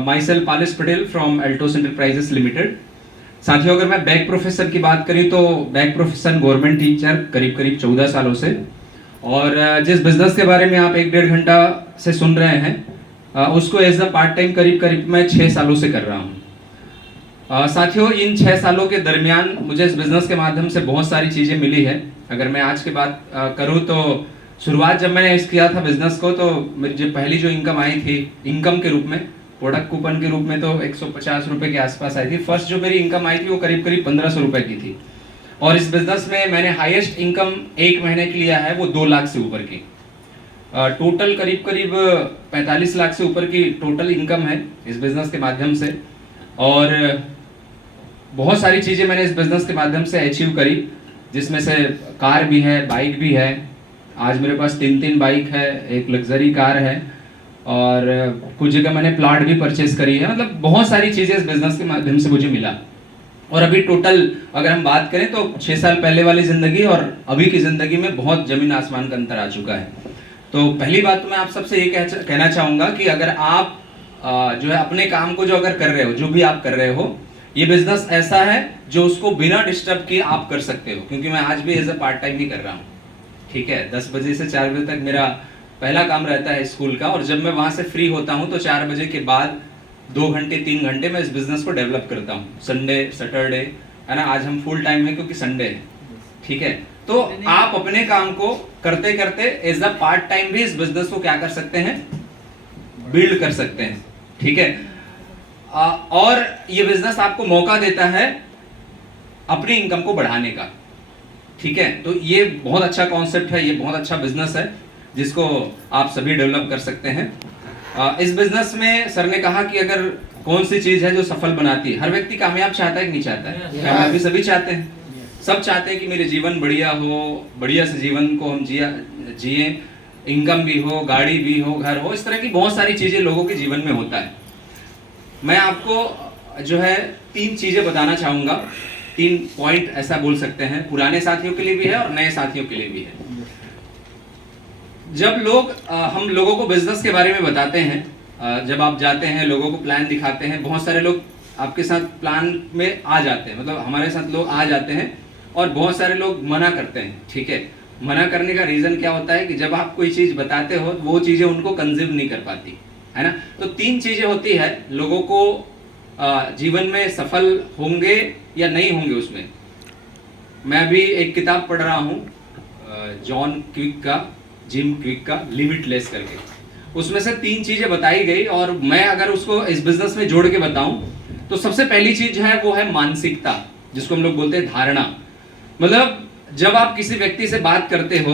My self Palis Patel from Altos enterprises limited. साथियों, अगर मैं बैक प्रोफेसर की बात करी तो बैक प्रोफेसर गवर्नमेंट टीचर करीब 14 सालों से, और जिस बिजनेस के बारे में आप 1-1.5 घंटा से सुन रहे हैं उसको एज अ पार्ट टाइम करीब मैं 6 सालों से कर रहा हूँ। साथियों, इन 6 सालों के दरमियान मुझे इस बिजनेस के माध्यम से बहुत सारी चीज़ें मिली है। अगर मैं आज की बात करूँ तो शुरुआत जब मैंने किया था बिजनेस को, तो मेरी जो पहली इनकम आई थी इनकम के रूप में, प्रोडक्ट कूपन के रूप में, तो 150 रुपए के आसपास आई थी। फर्स्ट जो मेरी इनकम आई थी वो करीब 1500 रुपए की थी, और इस बिजनेस में मैंने हाईएस्ट इनकम 1 महीने की लिया है वो 2 लाख से ऊपर की। टोटल करीब 45 लाख से ऊपर की टोटल इनकम है इस बिजनेस के माध्यम से, और बहुत सारी चीज़ें मैंने इस बिजनेस के माध्यम से अचीव करी, जिसमें से कार भी है, बाइक भी है। आज मेरे पास 3 बाइक है, एक लग्जरी कार है, और कुछ जगह मैंने प्लॉट भी परचेज करी है। मतलब बहुत सारी चीज़ें इस बिजनेस के माध्यम से मुझे मिला। और अभी टोटल अगर हम बात करें तो 6 साल पहले वाली ज़िंदगी और अभी की ज़िंदगी में बहुत ज़मीन आसमान का अंतर आ चुका है। तो पहली बात तो मैं आप सबसे ये कहना चाहूँगा कि अगर आप जो है अपने काम को जो अगर कर रहे हो, जो भी आप कर रहे हो, ये बिजनेस ऐसा है जो उसको बिना डिस्टर्ब किए आप कर सकते हो। क्योंकि मैं आज भी एज अ पार्ट टाइम ही कर रहा हूँ, ठीक है। 10 बजे से 4 बजे तक मेरा पहला काम रहता है स्कूल का, और जब मैं वहाँ से फ्री होता हूँ तो 4 बजे के बाद 2 घंटे 3 घंटे मैं इस बिजनेस को डेवलप करता हूँ। संडे सैटरडे है ना, आज हम फुल टाइम है क्योंकि संडे है, ठीक है। तो आप अपने काम को करते करते एज अ पार्ट टाइम भी इस बिजनेस को क्या कर सकते हैं, बिल्ड कर सकते हैं, ठीक है। और ये बिजनेस आपको मौका देता है अपनी इनकम को बढ़ाने का, ठीक है। तो ये बहुत अच्छा कॉन्सेप्ट है, ये बहुत अच्छा बिजनेस है जिसको आप सभी डेवलप कर सकते हैं। इस बिजनेस में सर ने कहा कि अगर कौन सी चीज है जो सफल बनाती है। हर व्यक्ति कामयाब चाहता है कि नहीं चाहता है? कामयाबी सभी चाहते हैं। सब चाहते हैं कि मेरे जीवन बढ़िया हो, बढ़िया से जीवन को हम जिए, इनकम भी हो, गाड़ी भी हो, घर हो, इस तरह की बहुत सारी चीजें लोगों के जीवन में होता है। मैं आपको जो है 3 चीजें बताना चाहूंगा, 3 पॉइंट ऐसा बोल सकते हैं, पुराने साथियों के लिए भी है और नए साथियों के लिए भी है। जब हम लोगों को बिजनेस के बारे में बताते हैं, जब आप जाते हैं लोगों को प्लान दिखाते हैं, बहुत सारे लोग आपके साथ प्लान में आ जाते हैं, मतलब हमारे साथ लोग आ जाते हैं, और बहुत सारे लोग मना करते हैं, ठीक है। मना करने का रीजन क्या होता है कि जब आप कोई चीज बताते हो वो चीजें उनको कंज्यूम नहीं कर पाती है ना। तो 3 चीजें होती है लोगों को जीवन में सफल होंगे या नहीं होंगे उसमें। मैं अभी एक किताब पढ़ रहा हूँ जॉन क्विक का, जिम क्विक का, लिमिटलेस करके। उसमें से 3 चीजें बताई गई, और मैं अगर उसको इस बिजनेस में जोड़ के बताऊं तो सबसे पहली चीज है वो है मानसिकता, जिसको हम लोग बोलते हैं धारणा। मतलब जब आप किसी व्यक्ति से बात करते हो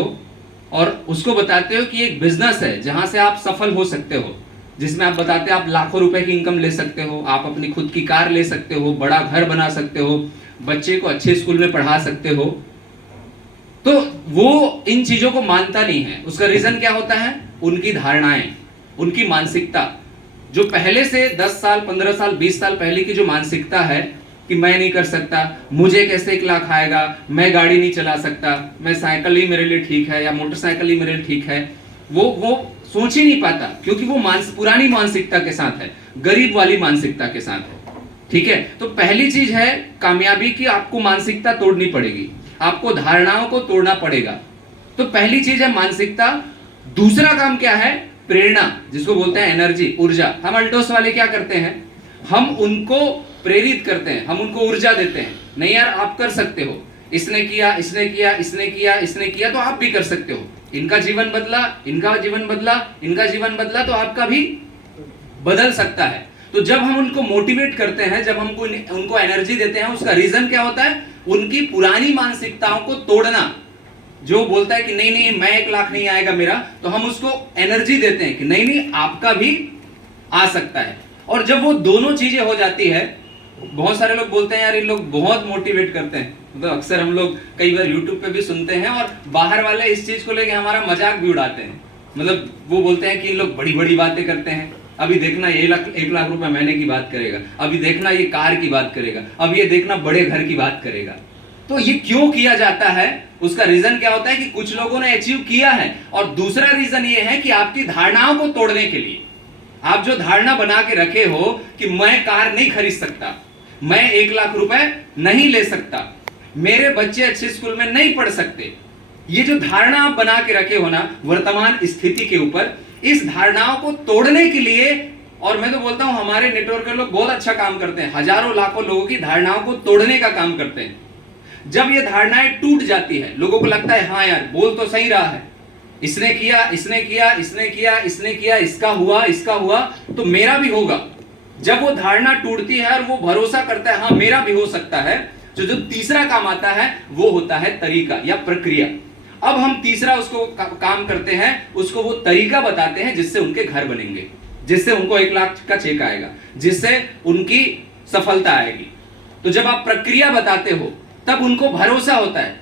और उसको बताते हो कि एक बिजनेस है जहां से आप सफल हो सकते हो, जिसमें आप बताते हैं आप लाखों रुपए की इनकम ले सकते हो, आप अपनी खुद की कार ले सकते हो, बड़ा घर बना सकते हो, बच्चे को अच्छे स्कूल में पढ़ा सकते हो, तो वो इन चीजों को मानता नहीं है। उसका रीजन क्या होता है? उनकी धारणाएं, उनकी मानसिकता, जो पहले से 10 साल 15 साल 20 साल पहले की जो मानसिकता है कि मैं नहीं कर सकता, मुझे कैसे 1 लाख आएगा, मैं गाड़ी नहीं चला सकता, मैं साइकिल ही मेरे लिए ठीक है या मोटरसाइकिल ही मेरे लिए ठीक है, वो सोच ही नहीं पाता, क्योंकि वो पुरानी मानसिकता के साथ है, गरीब वाली मानसिकता के साथ है, ठीक है। तो पहली चीज है कामयाबी की, आपको मानसिकता तोड़नी पड़ेगी, आपको धारणाओं को तोड़ना पड़ेगा। तो पहली चीज है मानसिकता। दूसरा काम क्या है? प्रेरणा, जिसको बोलते हैं एनर्जी, ऊर्जा। हम अल्टोस वाले क्या करते हैं, हम उनको प्रेरित करते हैं, हम उनको ऊर्जा देते हैं, नहीं यार आप कर सकते हो, इसने किया, इसने किया, इसने किया, इसने किया, तो आप भी कर सकते हो। इनका जीवन बदला, इनका जीवन बदला, इनका जीवन बदला, तो आपका भी बदल सकता है। तो जब हम उनको मोटिवेट करते हैं, जब हम उनको एनर्जी देते हैं, उसका रीजन क्या होता है? उनकी पुरानी मानसिकताओं को तोड़ना। जो बोलता है कि नहीं नहीं मैं 1 लाख नहीं आएगा मेरा, तो हम उसको एनर्जी देते हैं कि नहीं नहीं आपका भी आ सकता है। और जब वो दोनों चीजें हो जाती है, बहुत सारे लोग बोलते हैं यार इन लोग बहुत मोटिवेट करते हैं, मतलब अक्सर हम लोग कई बार यूट्यूब पे भी सुनते हैं, और बाहर वाले इस चीज को लेके हमारा मजाक भी उड़ाते हैं। मतलब वो बोलते हैं कि इन लोग बड़ी बड़ी बातें करते हैं, अभी देखना 1 लाख रुपए महीने की बात करेगा, अभी देखना ये कार की बात करेगा, अब ये देखना बड़े घर की बात करेगा। तो ये क्यों किया जाता है? उसका रीजन क्या होता है कि कुछ लोगों ने अचीव किया है, और दूसरा रीजन ये है कि आपकी धारणाओं को तोड़ने के लिए, आप जो धारणा बना के रखे हो कि मैं कार नहीं खरीद सकता, मैं 1 लाख रुपए नहीं ले सकता, मेरे बच्चे अच्छे स्कूल में नहीं पढ़ सकते, ये जो धारणा आप बना के रखे हो ना वर्तमान स्थिति के ऊपर, इस धारणाओं को तोड़ने के लिए, और मैं तो बोलता हूं हमारे नेटवर्क के लोग बहुत अच्छा काम करते हैं, हजारों लाखों लोगों की धारणाओं को तोड़ने का काम करते हैं। जब ये धारणाएं टूट जाती है, लोगों को लगता है हाँ यार बोल तो सही रहा है, इसने किया, इसने किया, इसने किया, इसने किया, इसका हुआ तो मेरा भी होगा। जब वो धारणा टूटती है और वो भरोसा करता है हाँ मेरा भी हो सकता है, तो जो तीसरा काम आता है वो होता है तरीका या प्रक्रिया। अब हम तीसरा उसको काम करते हैं, उसको वो तरीका बताते हैं जिससे उनके घर बनेंगे, जिससे उनको 1 लाख का चेक आएगा, जिससे उनकी सफलता आएगी। तो जब आप प्रक्रिया बताते हो तब उनको भरोसा होता है।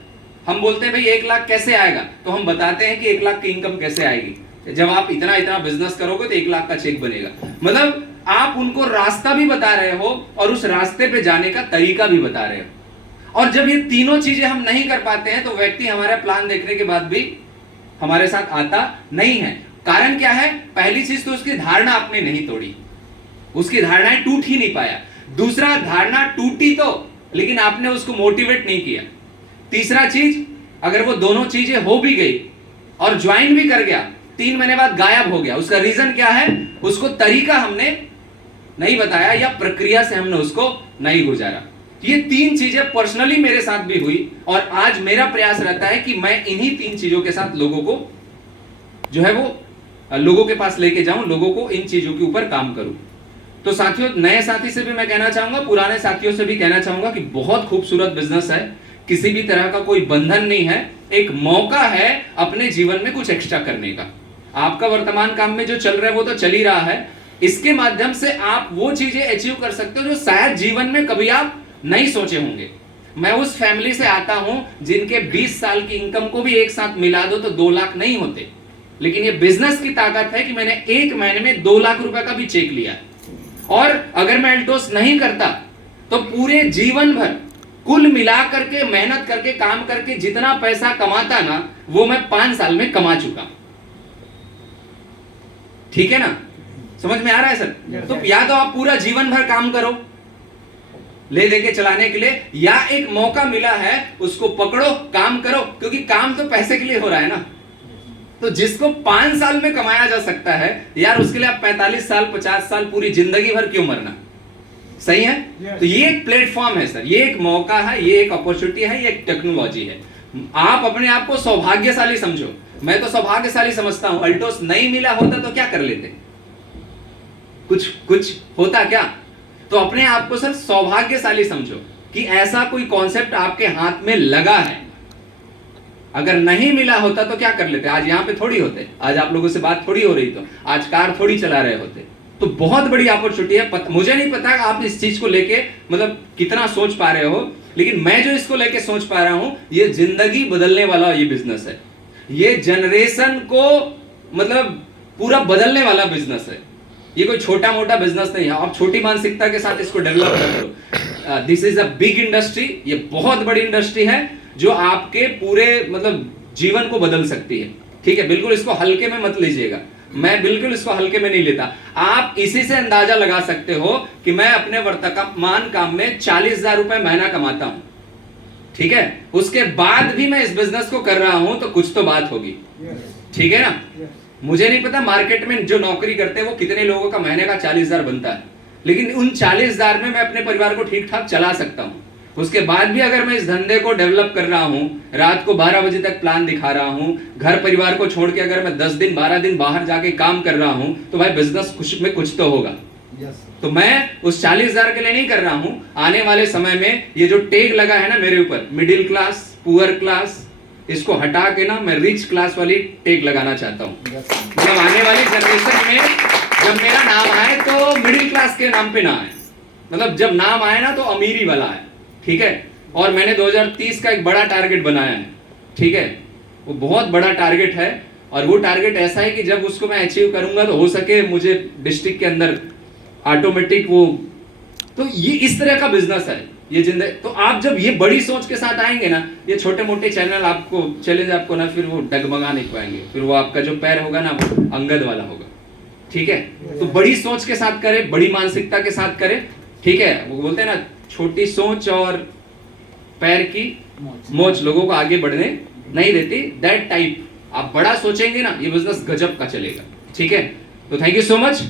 हम बोलते हैं भाई 1 लाख कैसे आएगा, तो हम बताते हैं कि 1 लाख की इनकम कैसे आएगी। जब आप इतना इतना बिजनेस करोगे तो 1 लाख का चेक बनेगा। मतलब आप उनको रास्ता भी बता रहे हो और उस रास्ते पे जाने का तरीका भी बता रहे हो। और जब ये तीनों चीजें हम नहीं कर पाते हैं तो व्यक्ति हमारा प्लान देखने के बाद भी हमारे साथ आता नहीं है। कारण क्या है? पहली चीज तो उसकी धारणा आपने नहीं तोड़ी, उसकी धारणाएं टूट ही नहीं पाया। दूसरा, धारणा टूटी तो, लेकिन आपने उसको मोटिवेट नहीं किया। तीसरा चीज, अगर वो दोनों चीजें हो भी गई और ज्वाइन भी कर गया, 3 महीने बाद गायब हो गया, उसका रीजन क्या है? उसको तरीका हमने नहीं बताया या प्रक्रिया से हमने उसको नहीं गुजारा। ये 3 चीजें पर्सनली मेरे साथ भी हुई और आज मेरा प्रयास रहता है कि मैं इन्हीं 3 चीजों के साथ लोगों को जो है वो लोगों के पास लेके जाऊं, लोगों को इन चीजों के ऊपर काम करूं। तो साथियों, नए साथी से भी मैं कहना चाहूंगा, पुराने साथियों से भी कहना चाहूंगा कि बहुत खूबसूरत बिजनेस है, किसी भी तरह का कोई बंधन नहीं है, एक मौका है अपने जीवन में कुछ एक्स्ट्रा करने का। आपका वर्तमान काम में जो चल रहा है वो तो चल ही रहा है, इसके माध्यम से आप वो चीजें अचीव कर सकते हो जो शायद जीवन में कभी आप नहीं सोचे होंगे। मैं उस फैमिली से आता हूं जिनके 20 साल की इनकम को भी एक साथ मिला दो तो 2 लाख नहीं होते, लेकिन ये बिजनेस की ताकत है कि मैंने 1 महीने में 2 लाख रुपए का भी चेक लिया। और अगर मैं एल्टोस नहीं करता तो पूरे जीवन भर कुल मिला करके मेहनत करके काम करके जितना पैसा कमाता ना, वो मैं 5 साल में कमा चुका। ठीक है ना? समझ में आ रहा है सर? तो या तो आप पूरा जीवन भर काम करो ले दे के चलाने के लिए, या एक मौका मिला है उसको पकड़ो, काम करो, क्योंकि काम तो पैसे के लिए हो रहा है ना। तो जिसको 5 साल में कमाया जा सकता है यार, उसके लिए आप 45 साल 50 साल पूरी जिंदगी भर क्यों मरना? सही है? तो ये एक प्लेटफॉर्म है सर, ये एक मौका है, ये एक अपॉर्चुनिटी है, ये एक टेक्नोलॉजी है। आप अपने आप को सौभाग्यशाली समझो, मैं तो सौभाग्यशाली समझता हूं। अल्टोस नहीं मिला होता तो क्या कर लेते? कुछ होता क्या? तो अपने आप को सर सौभाग्यशाली समझो कि ऐसा कोई कॉन्सेप्ट आपके हाथ में लगा है। अगर नहीं मिला होता तो क्या कर लेते? आज यहां पे थोड़ी होते, आज आप लोगों से बात थोड़ी हो रही, तो आज कार थोड़ी चला रहे होते। तो बहुत बड़ी अपॉर्चुनिटी है। मुझे नहीं पता आप इस चीज को लेके मतलब कितना सोच पा रहे हो, लेकिन मैं जो इसको लेके सोच पा रहा हूं, ये जिंदगी बदलने वाला ये बिजनेस है, ये जनरेशन को मतलब पूरा बदलने वाला बिजनेस है। ये कोई छोटा मोटा बिजनेस नहीं है। आप छोटी मानसिकता के साथ इसको डेवलप करो। This is a big industry, ये बहुत बड़ी इंडस्ट्री है जो आपके पूरे मतलब जीवन को बदल सकती है। ठीक है, बिल्कुल इसको हल्के में मत लीजिएगा, मैं बिल्कुल इसको हल्के में नहीं लेता। आप इसी से अंदाजा लगा सकते हो कि मैं अपने वर्तमान काम में 40,000 रुपए महीना कमाता हूं। ठीक है, उसके बाद भी मैं इस बिजनेस को कर रहा हूं तो कुछ तो बात होगी। ठीक है ना? मुझे नहीं पता मार्केट में जो नौकरी करते हैं वो कितने लोगों का महीने का 40,000 बनता है, लेकिन उन 40,000 में मैं अपने परिवार को ठीक ठाक चला सकता हूं। उसके बाद भी अगर मैं इस धंधे को डेवलप कर रहा हूं, रात को 12 बजे तक प्लान दिखा रहा हूं, घर परिवार को छोड़ के अगर मैं 10 दिन 12 दिन बाहर जाके काम कर रहा हूं, तो भाई बिजनेस में कुछ तो होगा। तो मैं उस 40,000 के लिए नहीं कर रहा हूं। आने वाले समय में ये जो टैग लगा है ना मेरे ऊपर, मिडिल क्लास, पुअर क्लास, इसको हटा के ना मैं रिच क्लास वाली टैग लगाना चाहता हूं। मतलब आने वाली जनरेशन में जब मेरा नाम आए तो मिडिल क्लास के नाम पे ना आए, मतलब जब नाम आए ना तो अमीरी वाला है। ठीक है, और मैंने 2030 का एक बड़ा टारगेट बनाया है। ठीक है, वो बहुत बड़ा टारगेट है और वो टारगेट ऐसा है कि जब उसको मैं अचीव करूंगा तो हो सके मुझे डिस्ट्रिक्ट के अंदर ऑटोमेटिक वो, तो ये इस तरह का बिजनेस है ये जिंदगी। तो आप जब ये बड़ी सोच के साथ आएंगे ना, ये छोटे मोटे चैनल आपको चैलेंज आपको ना फिर वो डगमगा नहीं पाएंगे, फिर वो आपका जो पैर होगा ना वो अंगद वाला होगा। ठीक है, तो बड़ी सोच के साथ करें, बड़ी मानसिकता के साथ करें, ठीक है। वो बोलते हैं ना, छोटी सोच और पैर की मोच लोगों को आगे बढ़ने नहीं देती, दैट टाइप। आप बड़ा सोचेंगे ना, ये बिजनेस गजब का चलेगा, ठीक है। तो थैंक यू सो मच।